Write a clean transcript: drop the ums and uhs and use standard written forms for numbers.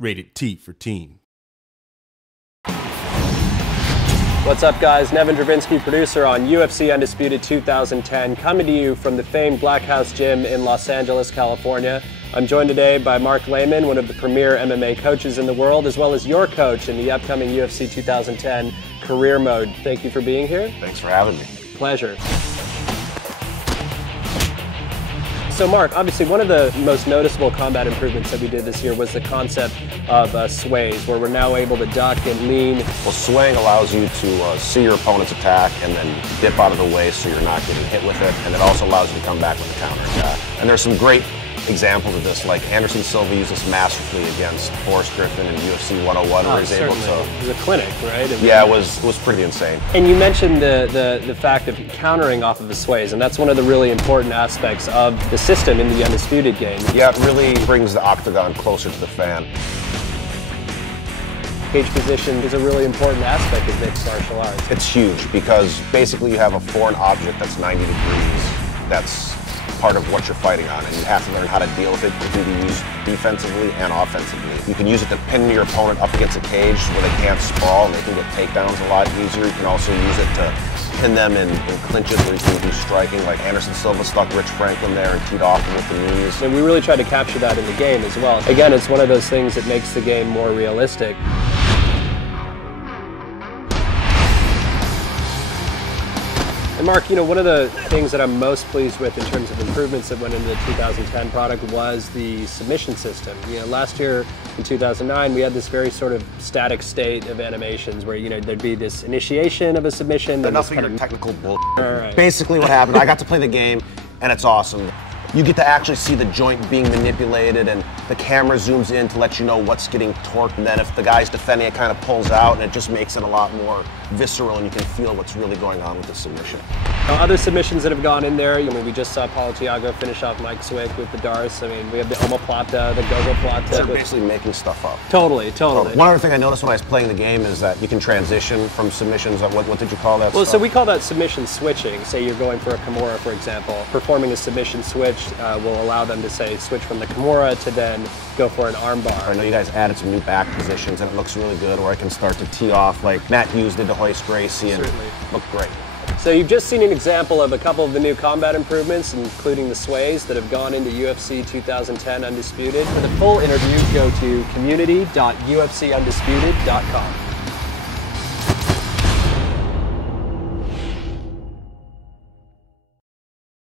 Rated T for teen. What's up, guys? Nevin Dravinsky, producer on UFC Undisputed 2010, coming to you from the famed Black House Gym in Los Angeles, California. I'm joined today by Mark Lehman, one of the premier MMA coaches in the world, as well as your coach in the upcoming UFC 2010 Career Mode. Thank you for being here. Thanks for having me. Pleasure. So Mark, obviously one of the most noticeable combat improvements that we did this year was the concept of sways, where we're now able to duck and lean. Well, swaying allows you to see your opponent's attack and then dip out of the way so you're not getting hit with it, and it also allows you to come back with a counter attack. And there's some great examples of this, like Anderson Silva used this masterfully against Forrest Griffin in UFC 101, where he's able to... It was a clinic, right? Yeah, it was pretty insane. And you mentioned the fact of countering off of the sways, and that's one of the really important aspects of the system in the Undisputed game. Yeah, it really brings the octagon closer to the fan. Cage position is a really important aspect of mixed martial arts. It's huge because basically you have a foreign object that's 90 degrees that's part of what you're fighting on, and you have to learn how to deal with it. It can be used defensively and offensively. You can use it to pin your opponent up against a cage where they can't sprawl and they can get takedowns a lot easier. You can also use it to pin them in clinches where you can do striking, like Anderson Silva stuck Rich Franklin there and teed off him with the knees. And we really tried to capture that in the game as well. Again, it's one of those things that makes the game more realistic. And Mark, you know, one of the things that I'm most pleased with in terms of improvements that went into the 2010 product was the submission system. You know, last year in 2009, we had this very sort of static state of animations where, you know, there'd be this initiation of a submission. Enough of your technical bull. Right. Basically what happened, I got to play the game, and it's awesome. You get to actually see the joint being manipulated, and the camera zooms in to let you know what's getting torqued, and then if the guy's defending, it kind of pulls out, and it just makes it a lot more visceral, and you can feel what's really going on with the submission. Other submissions that have gone in there, I mean, we just saw Paulo Thiago finish off Mike Swick with the Darce. I mean, we have the omoplata, the gogoplata. They're basically making stuff up. Totally. One other thing I noticed when I was playing the game is that you can transition from submissions. What did you call that Well, stuff? so we call that submission switching. Say you're going for a Kimura, for example. Performing a submission switch will allow them to, say, switch from the Kimura to then go for an armbar. I know you guys added some new back positions, and it looks really good, where I can start to tee off like Matt Hughes did to hoist Gracie, and looked great. So you've just seen an example of a couple of the new combat improvements, including the sways that have gone into UFC 2010 Undisputed. For the full interview, go to community.ufcundisputed.com.